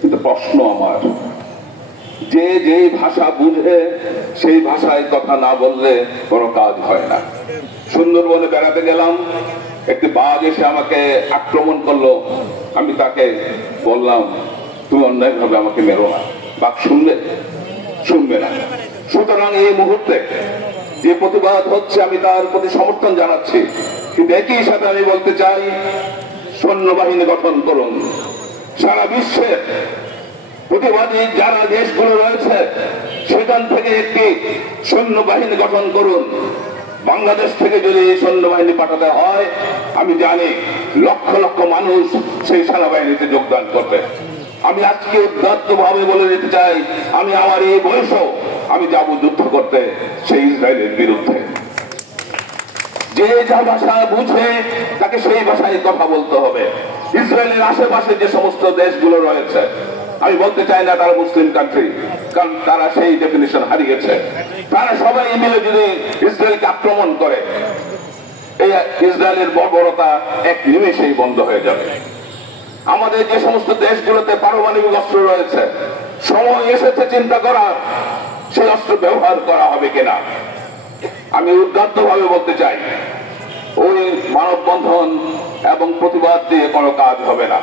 কিন্তু প্রশ্ন আমার, যে যে ভাষা বুঝে সেই ভাষায় কথা না বললে কোনো কাজ হয় না। সুন্দরবনে বেড়াতে গেলাম, একটি বাঘ এসে আমাকে আক্রমণ করলো। আমি তাকে বললাম, তুমি অন্যায়ভাবে আমাকে মেরো না। বাঘ শুনবে না। সুতরাং এই মুহূর্তে যে প্রতিবাদ হচ্ছে আমি তার প্রতি সমর্থন জানাচ্ছি, কিন্তু একই সাথে আমি বলতে চাই, সৈন্যবাহিনী গঠন করুন। সারা বিশ্বের প্রতিবাদী যারা দেশগুলো রয়েছে সেখান থেকে একটি সৈন্যবাহিনী গঠন করুন। বাংলাদেশ থেকে যদি সৈন্যবাহিনী পাঠাতে হয়, আমি জানি লক্ষ লক্ষ মানুষ সেই সেনাবাহিনীতে যোগদান করবে। আমি আজকে উদাত্ত ভাবে বলে দিতে চাই, আমি আমার এই বয়সেও আমি যাব যুদ্ধ করতে সেই ইসরায়েলের বিরুদ্ধে। যে যা ভাষা বুঝে তাকে সেই ভাষায় কথা বলতে হবে। ইসরায়েলের আশেপাশে যে সমস্ত দেশগুলো রয়েছে, আমি বলতে চাই না তারা মুসলিম কান্ট্রি, কারণ তারা সেই ডেফিনিশন হারিয়েছে। তারা সবাই মিলে যদি ইসরায়েলকে আক্রমণ করে, এই ইসরায়েলের বর্বরতা এক নিমেষেই বন্ধ হয়ে যাবে। আমাদের যে সমস্ত দেশগুলোতে পারমাণবিক অস্ত্র রয়েছে, সময় এসেছে চিন্তা করার, সেই অস্ত্র ব্যবহার করা হবে কিনা। আমি উদাত্ত ভাবে বলতে চাই, ওই মানববন্ধন এবং প্রতিবাদ দিয়ে কোনো কাজ হবে না।